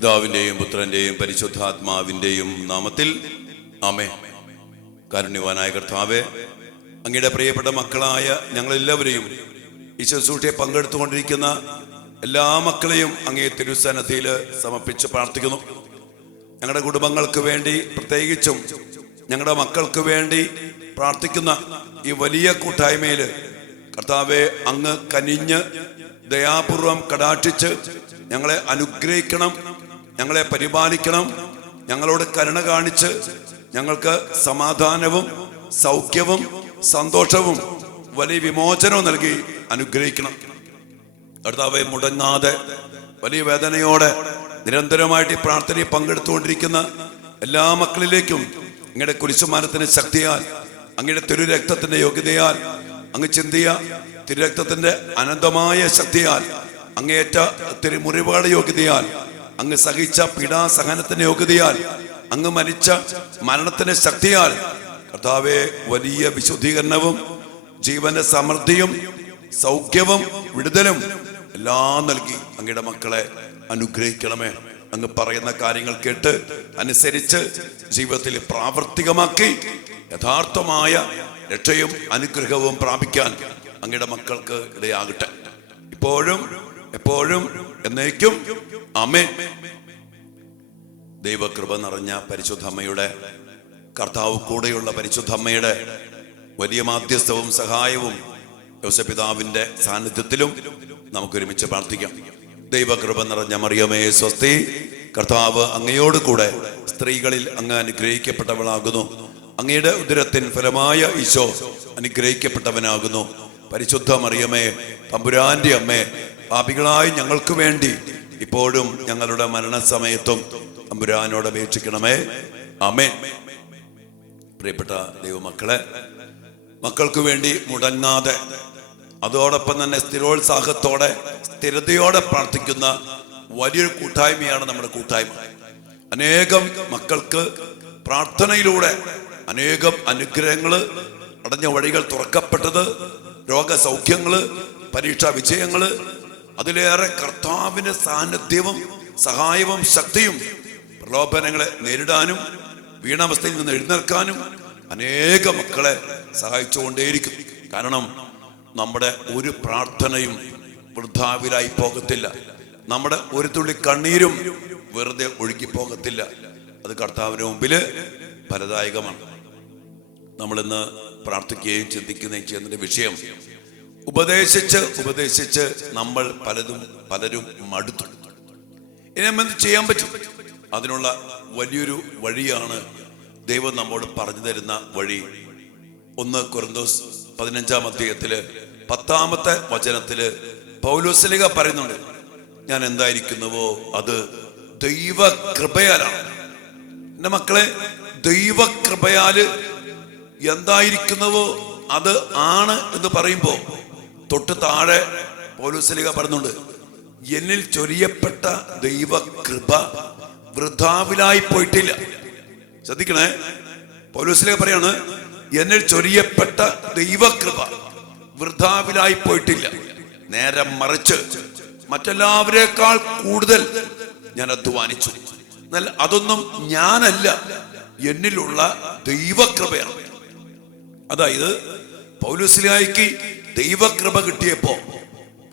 പിതാവിൻ്റെയും പുത്രൻ്റെയും പരിശുദ്ധാത്മാവിൻ്റെയും നാമത്തിൽ ആമേൻ. കാരുണ്യവാനായ കർത്താവേ, അങ്ങയുടെ പ്രിയപ്പെട്ട മക്കളായ ഞങ്ങളെല്ലാവരെയും ഈ ശുശ്രൂഷയെ പങ്കെടുത്തുകൊണ്ടിരിക്കുന്ന എല്ലാ മക്കളെയും അങ്ങേ തിരുസന്നിധിയിൽ സമർപ്പിച്ച് പ്രാർത്ഥിക്കുന്നു. ഞങ്ങളുടെ കുടുംബങ്ങൾക്ക് വേണ്ടി, പ്രത്യേകിച്ചും ഞങ്ങളുടെ മക്കൾക്ക് വേണ്ടി പ്രാർത്ഥിക്കുന്ന ഈ വലിയ കൂട്ടായ്മയിൽ കർത്താവെ, അങ്ങ് കനിഞ്ഞ് ദയാപൂർവം കടാക്ഷിച്ച് ഞങ്ങളെ അനുഗ്രഹിക്കണം, ഞങ്ങളെ പരിപാലിക്കണം, ഞങ്ങളോട് കരുണ കാണിച്ച് ഞങ്ങൾക്ക് സമാധാനവും സൗഖ്യവും സന്തോഷവും വലിയ വിമോചനവും നൽകി അനുഗ്രഹിക്കണം. കർത്താവെ, മുടങ്ങാതെ വലിയ വേദനയോടെ നിരന്തരമായിട്ട് ഈ പ്രാർത്ഥനയിൽ പങ്കെടുത്തുകൊണ്ടിരിക്കുന്ന എല്ലാ മക്കളിലേക്കും അങ്ങയുടെ കുരിശുമാനത്തിന്റെ ശക്തിയാൽ, അങ്ങയുടെ തിരുരക്തത്തിന്റെ യോഗ്യതയാൽ, അങ്ങ് ചിന്തിയ തിരുരക്തത്തിന്റെ അനന്തമായ ശക്തിയാൽ, അങ്ങേറ്റ തിരുമുറിവുകളുടെ യോഗ്യതയാൽ, അങ്ങ് സഹിച്ച പീഡാസഹനത്തിന്റെ യോഗ്യതയാൽ, അങ്ങ് മരിച്ച മരണത്തിന്റെ ശക്തിയാൽ കർത്താവെ, വലിയ വിശുദ്ധീകരണവും ജീവന്റെ സമൃദ്ധിയും സൗഖ്യവും വിടുതലും എല്ലാം നൽകി അങ്ങയുടെ മക്കളെ അനുഗ്രഹിക്കണമേ. അങ്ങ് പറയുന്ന കാര്യങ്ങൾ കേട്ട് അനുസരിച്ച് ജീവിതത്തിൽ പ്രാവർത്തികമാക്കി യഥാർത്ഥമായ രക്ഷയും അനുഗ്രഹവും പ്രാപിക്കാൻ അങ്ങയുടെ മക്കൾക്ക് ഇടയാകട്ടെ, ഇപ്പോഴും എപ്പോഴും എന്നേക്കും ആമേൻ. ദൈവകൃപ നിറഞ്ഞ പരിശുദ്ധ അമ്മയുടെ, കർത്താവ് കൂടെയുള്ള പരിശുദ്ധ അമ്മയുടെ വലിയ മാധ്യസ്ഥവും സഹായവും യോസേപ്പിതാവിന്റെ സാന്നിധ്യത്തിലും നമുക്കൊരുമിച്ച് പ്രാർത്ഥിക്കാം. ദൈവകൃപ നിറഞ്ഞ മറിയമേ സ്വസ്തി, കർത്താവ് അങ്ങയോട് കൂടെ സ്ത്രീകളിൽ അങ്ങ് അനുഗ്രഹിക്കപ്പെട്ടവളാകുന്നു. അങ്ങയുടെ ഉദരത്തിൻ ഫലമായ ഈശോ അനുഗ്രഹിക്കപ്പെട്ടവനാകുന്നു. പരിശുദ്ധ മറിയമേ, തമ്പുരാന്റെ അമ്മേ, പാപികളായ ഞങ്ങൾക്ക് വേണ്ടി ഇപ്പോഴും ഞങ്ങളുടെ മരണസമയത്തും തമ്പുരാനോട് അപേക്ഷിക്കണമേ. ആമേൻ. പ്രിയപ്പെട്ട ദൈവമക്കളെ, മക്കൾക്ക് വേണ്ടി മുടങ്ങാതെ, അതോടൊപ്പം തന്നെ സ്ഥിരോത്സാഹത്തോടെ, സ്ഥിരതയോടെ പ്രാർത്ഥിക്കുന്ന വലിയൊരു കൂട്ടായ്മയാണ് നമ്മുടെ കൂട്ടായ്മ. അനേകം മക്കൾക്ക് പ്രാർത്ഥനയിലൂടെ അനേകം അനുഗ്രഹങ്ങള്, അടഞ്ഞ വഴികൾ തുറക്കപ്പെട്ടത്, രോഗസൗഖ്യങ്ങള്, പരീക്ഷാ വിജയങ്ങള്, അതിലേറെ കർത്താവിന്റെ സാന്നിധ്യവും സഹായവും ശക്തിയും പ്രലോഭനങ്ങളെ നേരിടാനും വീണാവസ്ഥയിൽ നിന്ന് എഴുന്നേൽക്കാനും അനേക മക്കളെ സഹായിച്ചുകൊണ്ടേയിരിക്കും. കാരണം നമ്മുടെ ഒരു പ്രാർത്ഥനയും വൃഥാവിലായി പോകത്തില്ല, നമ്മുടെ ഒരു തുള്ളി കണ്ണീരും വെറുതെ ഒഴുകി പോകത്തില്ല. അത് കർത്താവിന് മുമ്പില് ഫലദായകമാണ്. നമ്മളിന്ന് പ്രാർത്ഥിക്കുകയും ചിന്തിക്കുകയും ചെയ്യുന്നതിന്റെ വിഷയം, ഉപദേശിച്ച് നമ്മൾ പലരും മടുത്തു. ഇനി എന്ത് ചെയ്യാൻ പറ്റും? അതിനുള്ള വലിയൊരു വഴിയാണ് ദൈവം നമ്മോട് പറഞ്ഞു തരുന്ന വഴി. 1 കൊരിന്തോസ് 15-ാം അധ്യായത്തില് 10-ാമത്തെ വചനത്തില് പൗലോസ്ലീഹ പറയുന്നുണ്ട്, ഞാൻ എന്തായിരിക്കുന്നുവോ അത് ദൈവകൃപയാലാണ്. എന്റെ മക്കളെ, ദൈവകൃപയാല് എന്തായിരിക്കുന്നുവോ അത് ആണ് എന്ന് പറയുമ്പോ തൊട്ട് താഴെ പൗലോസ്ലീഹ പറയുന്നുണ്ട്, എന്നിൽ ചൊരിയപ്പെട്ട ദൈവകൃപ വൃഥാവിലായി പോയിട്ടില്ല. ശ്രദ്ധിക്കണേ, പൗലോസ്ലീഹ പറയാണ്, എന്നിൽ ചൊരിയപ്പെട്ട ദൈവകൃപ വൃഥാവിലായി പോയിട്ടില്ല. നേരെ മറിച്ച് മറ്റെല്ലാവരേക്കാൾ കൂടുതൽ ഞാൻ അധ്വാനിച്ചു. എന്നാൽ അതൊന്നും ഞാനല്ല, എന്നിലുള്ള ദൈവകൃപയാണ്. അതായത് പൗലോസ്ലീഹയ്ക്ക് ദൈവകൃപ കിട്ടിയപ്പോ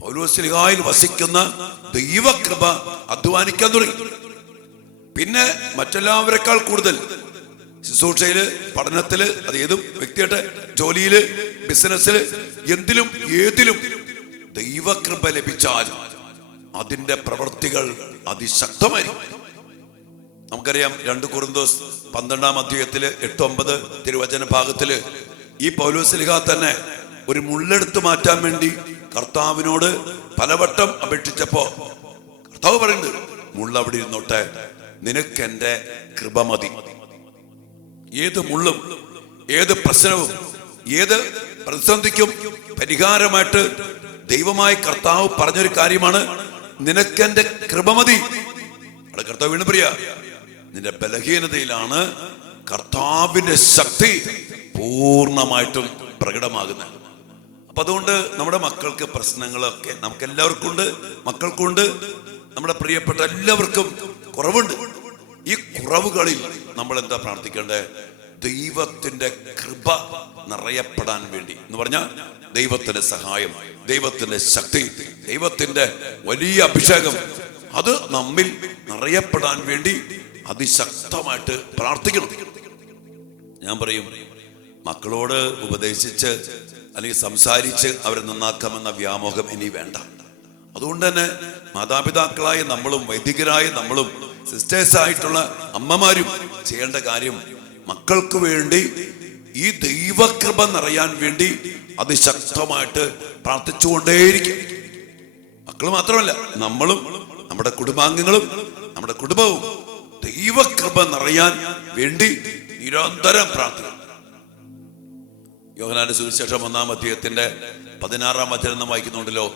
പൗലോസ്ലീഹയിൽ വസിക്കുന്ന ദൈവകൃപ അധ്വാനിക്കാൻ തുടങ്ങി. പിന്നെ മറ്റെല്ലാവരെക്കാൾ കൂടുതൽ ശുശ്രൂഷയില്, പഠനത്തില്, അത് ഏതും വ്യക്തിയുടെ ജോലിയില്, ബിസിനസ്സില്, എന്തിലും ഏതിലും ദൈവകൃപ ലഭിച്ചാൽ അതിന്റെ പ്രവൃത്തികൾ അതിശക്തമായിരിക്കും. നമുക്കറിയാം 2 കൊരിന്തോസ് 12-ാം അധ്യായത്തില് 8-9 തിരുവചന ഭാഗത്തില് ഈ പൗലോസ്ലീഹ തന്നെ ഒരു മുള്ളെടുത്ത് മാറ്റാൻ വേണ്ടി കർത്താവിനോട് പലവട്ടം അപേക്ഷിച്ചപ്പോ കർത്താവ് പറയുന്നത്, മുള്ളവിടെ ഇരുന്നോട്ടെ, നിനക്ക് എന്റെ കൃപ മതി. ഏത് മുള്ളും, ഏത് പ്രശ്നവും, ഏത് പ്രതിസന്ധിക്കും പരിഹാരമായിട്ട് ദൈവമായ കർത്താവ് പറഞ്ഞൊരു കാര്യമാണ്, നിനക്ക് എന്റെ കൃപ മതി. അവിടെ കർത്താവ് വീണ്ടും പറയാ, നിന്റെ ബലഹീനതയിലാണ് കർത്താവിന്റെ ശക്തി പൂർണ്ണമായിട്ടും പ്രകടമാകുന്നത്. അപ്പൊ അതുകൊണ്ട് നമ്മുടെ മക്കൾക്ക് പ്രശ്നങ്ങളൊക്കെ നമുക്ക് എല്ലാവർക്കും ഉണ്ട്, മക്കൾക്കുണ്ട്, നമ്മുടെ പ്രിയപ്പെട്ട എല്ലാവർക്കും കുറവുണ്ട്. ഈ കുറവുകളിൽ നമ്മൾ എന്താ പ്രാർത്ഥിക്കേണ്ടത്? ദൈവത്തിന്റെ കൃപ നിറയപ്പെടാൻ വേണ്ടി എന്ന് പറഞ്ഞാൽ ദൈവത്തിന്റെ സഹായം, ദൈവത്തിന്റെ ശക്തി, ദൈവത്തിന്റെ വലിയ അഭിഷേകം അത് നമ്മിൽ നിറയപ്പെടാൻ വേണ്ടി അതിശക്തമായിട്ട് പ്രാർത്ഥിക്കണം. ഞാൻ പറയും, മക്കളോട് ഉപദേശിച്ച് അല്ലെങ്കിൽ സംസാരിച്ച് അവരെ നന്നാക്കാമെന്ന വ്യാമോഹം ഇനി വേണ്ട. അതുകൊണ്ട് തന്നെ മാതാപിതാക്കളായ നമ്മളും വൈദികരായ നമ്മളും സിസ്റ്റേഴ്സായിട്ടുള്ള അമ്മമാരും ചെയ്യേണ്ട കാര്യം മക്കൾക്ക് വേണ്ടി ഈ ദൈവകൃപ നിറയാൻ വേണ്ടി അതിശക്തമായിട്ട് പ്രാർത്ഥിച്ചുകൊണ്ടേയിരിക്കും. മക്കൾ മാത്രമല്ല, നമ്മളും നമ്മുടെ കുടുംബാംഗങ്ങളും നമ്മുടെ കുടുംബവും ദൈവകൃപ നിറയാൻ വേണ്ടി നിരന്തരം പ്രാർത്ഥിക്കും. യോഹന്നാന്റെ സുവിശേഷം 1-ാം അധ്യായത്തിന്റെ 16-ാം വചനം വായിക്കുന്നുണ്ടല്ലോ,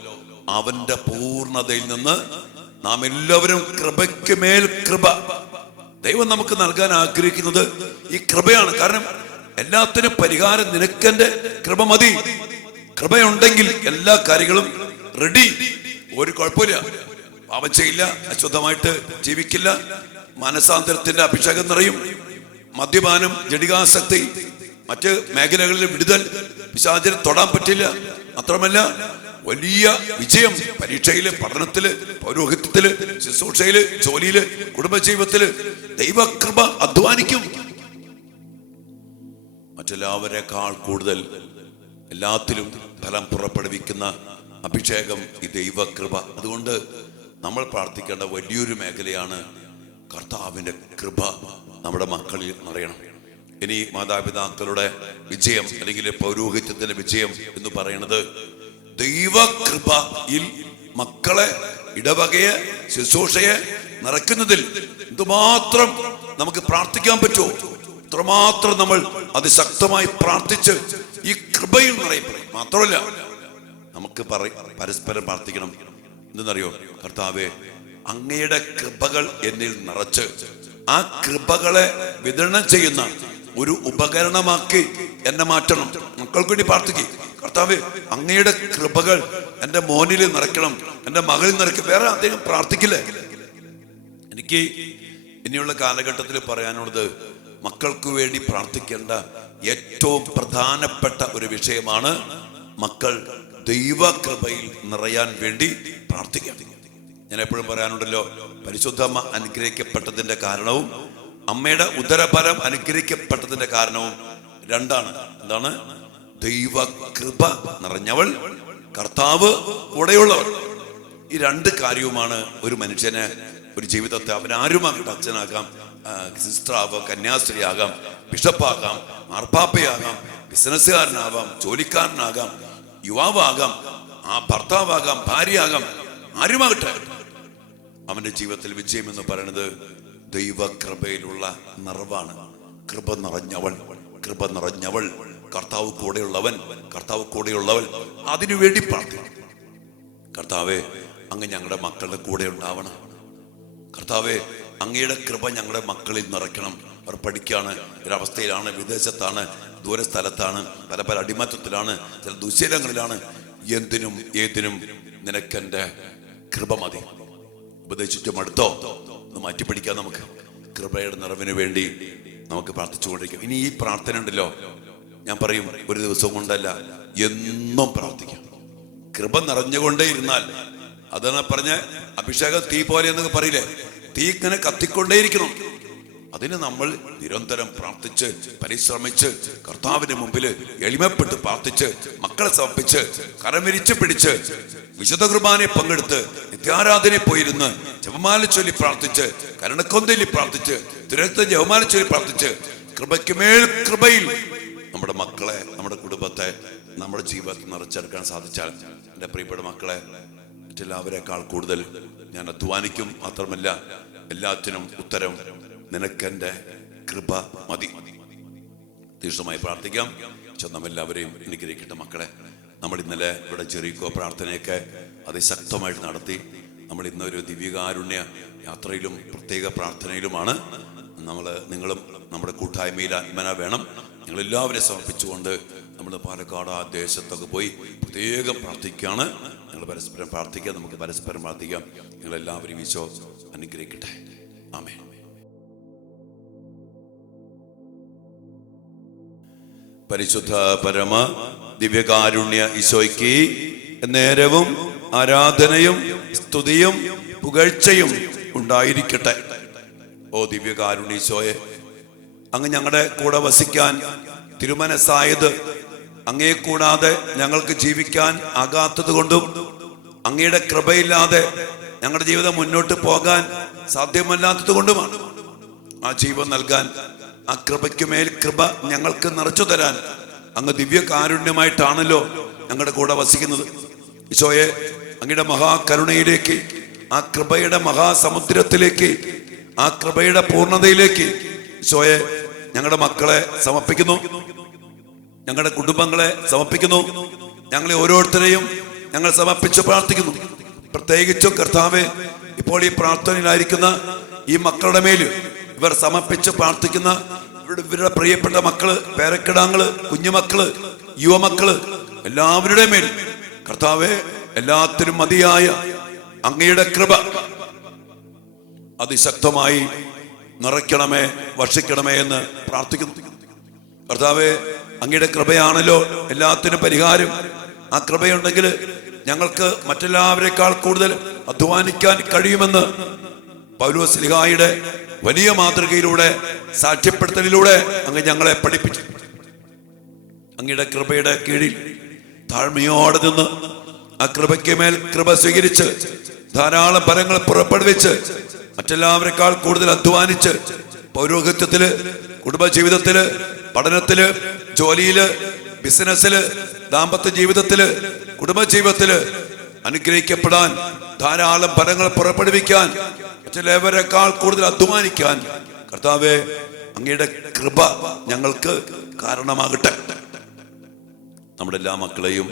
അവന്റെ പൂർണ്ണതയിൽ നിന്ന് നാം എല്ലാവരും കൃപയ്ക്ക് മേൽ കൃപ. ദൈവം നമുക്ക് നൽകാൻ ആഗ്രഹിക്കുന്നത് ഈ കൃപയാണ്. കാരണം എല്ലാത്തിനും പരിഹാരം നിനക്കെന്റെ കൃപ മതി. കൃപയുണ്ടെങ്കിൽ എല്ലാ കാര്യങ്ങളും റെഡി. ഒരു കുഴപ്പമില്ല, പാപം ചെയ്യില്ല, അശുദ്ധമായിട്ട് ജീവിക്കില്ല, മനസാന്തരത്തിന്റെ അഭിഷേകം നിറയും, മദ്യപാനം, ജഡികാസക്തി, മറ്റ് മേഖലകളിൽ വിടുതൽ, പിശാചിനെ തൊടാൻ പറ്റില്ല. മാത്രമല്ല വലിയ വിജയം പരീക്ഷയില്, പഠനത്തില്, പൗരോഹിത്യത്തില്, ശുശ്രൂഷയില്, ജോലിയില്, കുടുംബജീവിതത്തില് ദൈവകൃപ അധ്വാനിക്കും. മറ്റെല്ലാവരെക്കാൾ കൂടുതൽ എല്ലാത്തിലും ഫലം പുറപ്പെടുവിക്കുന്ന അഭിഷേകം ഈ ദൈവകൃപ. അതുകൊണ്ട് നമ്മൾ പ്രാർത്ഥിക്കേണ്ട വലിയൊരു മേഖലയാണ് കർത്താവിന്റെ കൃപ നമ്മുടെ മക്കളിൽ നിറയണം. ഇനി മാതാപിതാക്കളുടെ വിജയം അല്ലെങ്കിൽ പൗരോഹിത്യത്തിന്റെ വിജയം എന്ന് പറയുന്നത് ദൈവകൃപയിൽ മക്കളെ, ഇടവകയെ, ശുശ്രൂഷയെ നിറയ്ക്കുന്നതിൽ എന്തുമാത്രം നമുക്ക് പ്രാർത്ഥിക്കാൻ പറ്റുമോ അത്രമാത്രം നമ്മൾ അതിശക്തമായി പ്രാർത്ഥിച്ച് ഈ കൃപയിൽ നിറയപ്പെടണം. മാത്രമല്ല നമുക്ക് പരസ്പരം പ്രാർത്ഥിക്കണം. എന്തെന്നറിയോ? കർത്താവേ, അങ്ങയുടെ കൃപകൾ എന്നിൽ നിറച്ച് ആ കൃപകളെ വിതരണം ചെയ്യുന്ന ഒരു ഉപകരണമാക്കി എന്നെ മാറ്റണം. മക്കൾക്ക് വേണ്ടി പ്രാർത്ഥിക്കും. കർത്താവേ, അങ്ങയുടെ കൃപകൾ എൻ്റെ മോനിൽ നിറയ്ക്കണം, എൻ്റെ മകളിൽ നിറയ്ക്കും. വേറെ അദ്ദേഹം പ്രാർത്ഥിക്കില്ലേ? എനിക്ക് ഇനിയുള്ള കാലഘട്ടത്തിൽ പറയാനുള്ളത്, മക്കൾക്ക് വേണ്ടി പ്രാർത്ഥിക്കേണ്ട ഏറ്റവും പ്രധാനപ്പെട്ട ഒരു വിഷയമാണ് മക്കൾ ദൈവകൃപയിൽ നിറയാൻ വേണ്ടി പ്രാർത്ഥിക്കാം. ഞാൻ എപ്പോഴും പറയാനുണ്ടല്ലോ, പരിശുദ്ധമ്മ അനുഗ്രഹിക്കപ്പെട്ടതിന്റെ കാരണവും അമ്മയുടെ ഉദരഫലം അനുഗ്രഹിക്കപ്പെട്ടതിന്റെ കാരണവും രണ്ടാണ്. എന്താണ്? ദൈവകൃപ നിറഞ്ഞവൾ, കർത്താവ് കൂടെയുള്ളവൾ. ഈ രണ്ട് കാര്യവുമാണ് ഒരു മനുഷ്യന് ഒരു ജീവിതത്തെ, അവനാരുമാകട്ടെ, അച്ഛനാകാം, സിസ്റ്റർ ആവാം, കന്യാസ്ത്രീ ആകാം, ബിഷപ്പാകാം, മാർപ്പാപ്പയാകാം, ബിസിനസ്സുകാരനാവാം, ജോലിക്കാരനാകാം, യുവാവാകാം, ആ ഭർത്താവാകാം, ഭാര്യയാകാം, ആരുമാകട്ടെ, അവന്റെ ജീവിതത്തിൽ വിജയം എന്ന് പറയുന്നത് ദൈവകൃപയിലുള്ള നിറവാണ്. കൃപ നിറഞ്ഞവൾ, കൃപ നിറഞ്ഞവൾ, കർത്താവ് കൂടെയുള്ളവൻ, കർത്താവ് കൂടെയുള്ളവൾ. അതിനുവേണ്ടി പ്രാർത്ഥിക്കണം. കർത്താവേ, അങ്ങ് ഞങ്ങളുടെ മക്കളുടെ കൂടെ ഉണ്ടാവണം. കർത്താവേ, അങ്ങയുടെ കൃപ ഞങ്ങളുടെ മക്കളിൽ നിറയ്ക്കണം. അവർ പഠിക്കുകയാണ്, ഒരവസ്ഥയിലാണ്, വിദേശത്താണ്, ദൂരസ്ഥലത്താണ്, പല പല അടിമത്തത്തിലാണ്, ചില ദുശീലങ്ങളിലാണ്. എന്തിനും ഏതിനും നിനക്കെന്റെ കൃപ മതി. ഉപദേശിച്ചു മടുത്തോ? ഒന്ന് മാറ്റിപ്പിടിക്കാം. നമുക്ക് കൃപയുടെ നിറവിന് വേണ്ടി നമുക്ക് പ്രാർത്ഥിച്ചുകൊണ്ടിരിക്കാം. ഇനി ഈ പ്രാർത്ഥന ഉണ്ടല്ലോ, ഞാൻ പറയും, ഒരു ദിവസം കൊണ്ടല്ല, എന്നും പ്രാർത്ഥിക്കാം. കൃപ നിറഞ്ഞുകൊണ്ടേ ഇരുന്നാൽ, അതാണ് പറഞ്ഞ അഭിഷേകം തീ പോലെ എന്നൊക്കെ പറയില്ലേ, തീ ഇങ്ങനെ കത്തിക്കൊണ്ടേയിരിക്കണം. അതിന് നമ്മൾ നിരന്തരം പ്രാർത്ഥിച്ച് പരിശ്രമിച്ച് കർത്താവിന്റെ മുമ്പിൽ എളിമപ്പെട്ട് പ്രാർത്ഥിച്ച് മക്കളെ സമർപ്പിച്ച് കരമിരിച്ച് പിടിച്ച് വിശുദ്ധ കുർബാനയെ പങ്കെടുത്ത് നിത്യാരാധനയിൽ പോയിരുന്ന് ജപമാല ചൊല്ലി പ്രാർത്ഥിച്ച് കരുണക്കൊന്തയിൽ പ്രാർത്ഥിച്ച് തിരുരക്ത ജപമാല ചൊല്ലി പ്രാർത്ഥിച്ച് കൃപയ്ക്ക് മേൽ കൃപയിൽ നമ്മുടെ മക്കളെ, നമ്മുടെ കുടുംബത്തെ, നമ്മുടെ ജീവിതത്തിൽ നിറച്ചെടുക്കാൻ സാധിച്ചാൽ, എൻ്റെ പ്രിയപ്പെട്ട മക്കളെ, മറ്റെല്ലാവരെക്കാൾ കൂടുതൽ ഞാൻ അധ്വാനിക്കും. മാത്രമല്ല, എല്ലാത്തിനും ഉത്തരം നിനക്കെന്റെ കൃപ മതി. തീർച്ചയായും പ്രാർത്ഥിക്കാം. നമ്മെല്ലാവരെയും അനുഗ്രഹിക്കട്ടെ. മക്കളെ, നമ്മൾ ഇന്നലെ ഇവിടെ ജെറിക്കോ പ്രാർത്ഥനയൊക്കെ അതിശക്തമായിട്ട് നടത്തി. നമ്മൾ ഇന്നൊരു ദിവ്യകാരുണ്യ യാത്രയിലും പ്രത്യേക പ്രാർത്ഥനയിലുമാണ്. നിങ്ങളും നമ്മുടെ കൂട്ടായ്മയിൽ ആത്മന വേണം. ഞങ്ങളെല്ലാവരെയും സമർപ്പിച്ചുകൊണ്ട് നമ്മൾ പാലക്കാട് ആ ദേശത്തൊക്കെ പോയി പ്രത്യേകം പ്രാർത്ഥിക്കുകയാണ്. ഞങ്ങൾ പരസ്പരം പ്രാർത്ഥിക്കാം. നമുക്ക് പരസ്പരം പ്രാർത്ഥിക്കാം. ഞങ്ങളെല്ലാവരും ഈശോ അനുഗ്രഹിക്കട്ടെ. ആമേൻ. പരിശുദ്ധ പരമ ദിവ്യകാരുണ്യ ഈശോയ്ക്ക് നേരവും ആരാധനയും സ്തുതിയും പുകഴ്ചയും ഉണ്ടായിരിക്കട്ടെ. ഓ ദിവ്യകാരുണ്യ ഈശോയെ, അങ്ങ് ഞങ്ങളുടെ കൂടെ വസിക്കാൻ തിരുമനസ്സായത് അങ്ങയെ കൂടാതെ ഞങ്ങൾക്ക് ജീവിക്കാൻ ആകാത്തത് കൊണ്ടും അങ്ങയുടെ കൃപയില്ലാതെ ഞങ്ങളുടെ ജീവിതം മുന്നോട്ട് പോകാൻ സാധ്യമല്ലാത്തത് കൊണ്ടുമാണ്. ആ ജീവൻ നൽകാൻ, ആ കൃപയ്ക്ക് മേൽ കൃപ ഞങ്ങൾക്ക് നിറച്ചു തരാൻ അങ്ങ് ദിവ്യകാരുണ്യമായിട്ടാണല്ലോ ഞങ്ങളുടെ കൂടെ വസിക്കുന്നത്. ഈശോയെ, അങ്ങയുടെ മഹാകരുണയിലേക്ക്, ആ കൃപയുടെ മഹാസമുദ്രത്തിലേക്ക്, ആ കൃപയുടെ പൂർണ്ണതയിലേക്ക് ഈശോയെ ഞങ്ങളുടെ മക്കളെ സമർപ്പിക്കുന്നു, ഞങ്ങളുടെ കുടുംബങ്ങളെ സമർപ്പിക്കുന്നു, ഞങ്ങളെ ഓരോരുത്തരെയും ഞങ്ങൾ സമർപ്പിച്ച് പ്രാർത്ഥിക്കുന്നു. പ്രത്യേകിച്ചും കർത്താവെ, ഇപ്പോൾ ഈ പ്രാർത്ഥനയിലായിരിക്കുന്ന ഈ മക്കളുടെ മേൽ, ഇവർ സമർപ്പിച്ച് പ്രാർത്ഥിക്കുന്ന ഇവരുടെ പ്രിയപ്പെട്ട മക്കള്, പേരക്കിടാങ്ങള്, കുഞ്ഞുമക്കള്, യുവമക്കള്, എല്ലാവരുടെ മേൽ കർത്താവെ എല്ലാത്തിനും മതിയായ അങ്ങയുടെ കൃപ അതിശക്തമായി നിറയ്ക്കണമേ, വർഷിക്കണമേ എന്ന് പ്രാർത്ഥിക്കുന്നു. കർത്താവെ, അങ്ങയുടെ കൃപയാണല്ലോ എല്ലാത്തിനും പരിഹാരം. ആ കൃപയുണ്ടെങ്കിൽ ഞങ്ങൾക്ക് മറ്റെല്ലാവരെക്കാൾ കൂടുതൽ അധ്വാനിക്കാൻ കഴിയുമെന്ന് പൗലോസ് ശ്ലീഹായുടെ വലിയ മാതൃകയിലൂടെ, സാക്ഷ്യപ്പെടുത്തലിലൂടെ അങ്ങ് ഞങ്ങളെ പഠിപ്പിച്ചു. അങ്ങയുടെ കൃപയുടെ കീഴിൽ താഴ്മയോടെ നിന്ന് ആ കൃപയ്ക്ക് മേൽ കൃപ സ്വീകരിച്ച് ധാരാളം ഫലങ്ങൾ പുറപ്പെടുവിച്ച് മറ്റെല്ലാവരെക്കാൾ കൂടുതൽ അധ്വാനിച്ച് പൗരോഹിത്യത്തില്, കുടുംബജീവിതത്തില്, പഠനത്തില്, ജോലിയില്, ബിസിനസ്സില്, ദാമ്പത്യ ജീവിതത്തില്, കുടുംബജീവിതത്തില് അനുഗ്രഹിക്കപ്പെടാൻ, ധാരാളം ഫലങ്ങൾ പുറപ്പെടുവിക്കാൻ, മറ്റെല്ലാവരെക്കാൾ കൂടുതൽ അധ്വാനിക്കാൻ കർത്താവേ അങ്ങയുടെ കൃപ ഞങ്ങൾക്ക് കാരണമാകട്ടെ. നമ്മുടെ എല്ലാ മക്കളെയും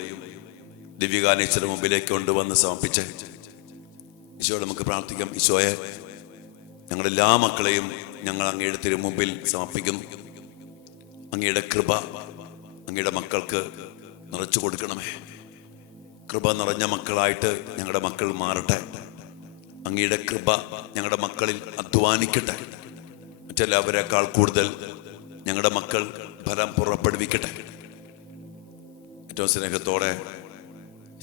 ദിവ്യകാരുണ്യത്തിന് മുമ്പിലേക്ക് കൊണ്ടുവന്ന് സമർപ്പിച്ച് ഈശോയോട് നമുക്ക് പ്രാർത്ഥിക്കാം. ഈശോയെ, ഞങ്ങളുടെ എല്ലാ മക്കളെയും ഞങ്ങൾ അങ്ങയുടെ തിരുമുമ്പിൽ സമർപ്പിക്കുന്നു. അങ്ങയുടെ കൃപ അങ്ങയുടെ മക്കൾക്ക് നിറച്ചു കൊടുക്കണമേ. കൃപ നിറഞ്ഞ മക്കളായിട്ട് ഞങ്ങളുടെ മക്കൾ മാറട്ടെ. അങ്ങയുടെ കൃപ ഞങ്ങളുടെ മക്കളിൽ അധ്വാനിക്കട്ടെ. മറ്റെല്ലാവരെക്കാൾ കൂടുതൽ ഞങ്ങളുടെ മക്കൾ ഫലം പുറപ്പെടുവിക്കട്ടെ. ഏറ്റവും സ്നേഹത്തോടെ,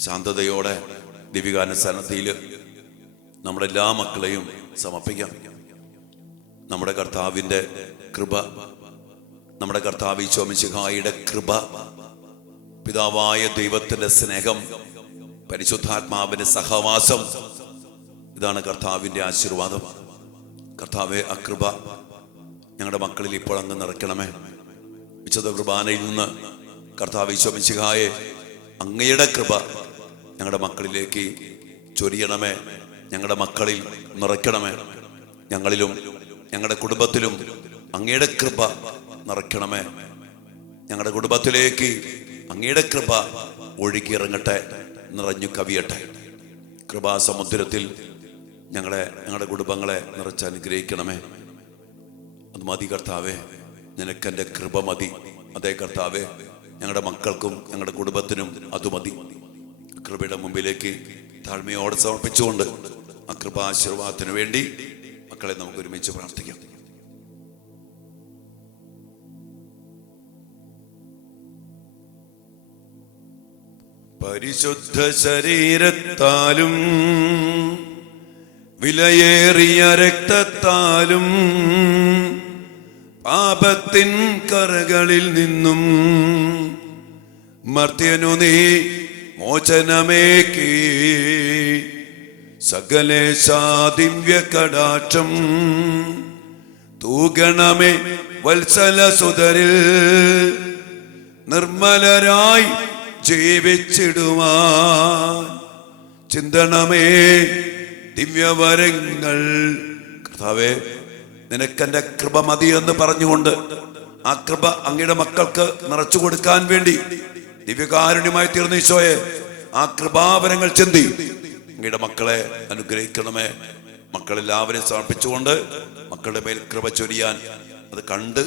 ശാന്തതയോടെ ദിവ്യകാരുണ്യ സന്നിധിയിൽ നമ്മുടെ എല്ലാ മക്കളെയും സമർപ്പിക്കാം. നമ്മുടെ കർത്താവിൻ്റെ കൃപ, നമ്മുടെ കർത്താവ് ഈശോ മിശിഹായുടെ കൃപ, പിതാവായ ദൈവത്തിന്റെ സ്നേഹം, പരിശുദ്ധാത്മാവിന്റെ സഹവാസം, ഇതാണ് കർത്താവിൻ്റെ ആശീർവാദം. കർത്താവെ, ആ കൃപ ഞങ്ങളുടെ മക്കളിൽ ഇപ്പോൾ അങ്ങ് നിറയ്ക്കണമേ. വിശുദ്ധ കുർബാനയിൽ നിന്ന് കർത്താവ് ഈശോ മിശിഹായെ അങ്ങയുടെ കൃപ ഞങ്ങളുടെ മക്കളിലേക്ക് ചൊരിയണമേ. ഞങ്ങളുടെ മക്കളിൽ നിറയ്ക്കണമേ. ഞങ്ങളിലും ഞങ്ങളുടെ കുടുംബത്തിലും അങ്ങയുടെ കൃപ നിറയ്ക്കണമേ. ഞങ്ങളുടെ കുടുംബത്തിലേക്ക് അങ്ങയുടെ കൃപ ഒഴുകിയിറങ്ങട്ടെ, നിറഞ്ഞു കവിയട്ടെ. കൃപാസമുദ്രത്തിൽ ഞങ്ങളുടെ കുടുംബങ്ങളെ നിറച്ച് അനുഗ്രഹിക്കണമേ. അത് മതി കർത്താവേ, നിനക്കെൻ്റെ കൃപ മതി. അതേ കർത്താവേ, ഞങ്ങളുടെ മക്കൾക്കും ഞങ്ങളുടെ കുടുംബത്തിനും അത് മതി. കൃപയുടെ മുമ്പിലേക്ക് താഴ്മയോടെ സമർപ്പിച്ചുകൊണ്ട് ആ കൃപാശീർവാദത്തിന് വേണ്ടി മക്കളെ നമുക്ക് ഒരുമിച്ച് പ്രാർത്ഥിക്കാം. പരിശുദ്ധ ശരീരത്താലും വിലയേറിയ രക്തത്താലും പാപത്തിൻ കറകളിൽ നിന്നും മർത്യനു നീ മോചനമേകി സകലേശാ ദിവ്യ കടാക്ഷം തൂകണമേ വത്സല സുതരിൽ നിർമ്മലരായി ജീവിച്ചിടുവാൻ ചിന്തണമേ ദിവ്യവരങ്ങൾ. കർത്താവേ, നിനക്കെന്റെ കൃപ മതി എന്ന് പറഞ്ഞുകൊണ്ട് ആ കൃപ അങ്ങയുടെ മക്കൾക്ക് നിറച്ചു കൊടുക്കാൻ വേണ്ടി ദിവ്യകാരുണ്യമായി തീർന്ന ഈശോയെ, ആ കൃപാവരങ്ങൾ ചിന്തി അങ്ങയുടെ മക്കളെ അനുഗ്രഹിക്കണമേ. മക്കളെല്ലാവരെയും സമർപ്പിച്ചുകൊണ്ട് മക്കളുടെ മേൽ കൃപ ചൊരിയാൻ അത് കണ്ട്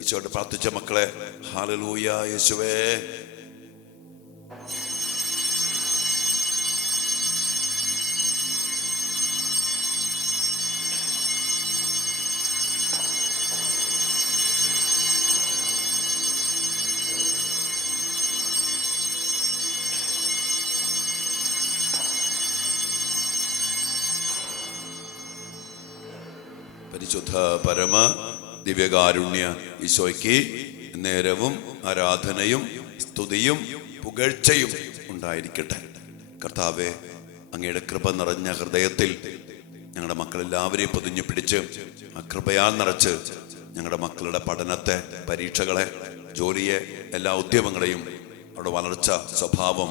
ഈശോയോട് പ്രാർത്ഥിച്ച മക്കളെ, ഹല്ലേലൂയ യേശുവേ. പരിശുദ്ധ പരമ ദിവ്യകാരുണ്യ ഈശോയ്ക്ക് നേരവും ആരാധനയും സ്തുതിയും പുകഴ്ചയും ഉണ്ടായിരിക്കട്ടെ. കർത്താവെ, അങ്ങയുടെ കൃപ നിറഞ്ഞ ഹൃദയത്തിൽ ഞങ്ങളുടെ മക്കളെല്ലാവരെയും പൊതിഞ്ഞു പിടിച്ച് ആ കൃപയാൽ നിറച്ച് ഞങ്ങളുടെ മക്കളുടെ പഠനത്തെ, പരീക്ഷകളെ, ജോലിയെ, എല്ലാ ഉദ്യമങ്ങളെയും അവരുടെ വളർച്ച, സ്വഭാവം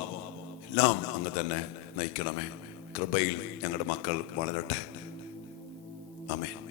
എല്ലാം അങ്ങ് തന്നെ നയിക്കണമേ. കൃപയിൽ ഞങ്ങളുടെ മക്കൾ വളരട്ടെ. ആമേൻ.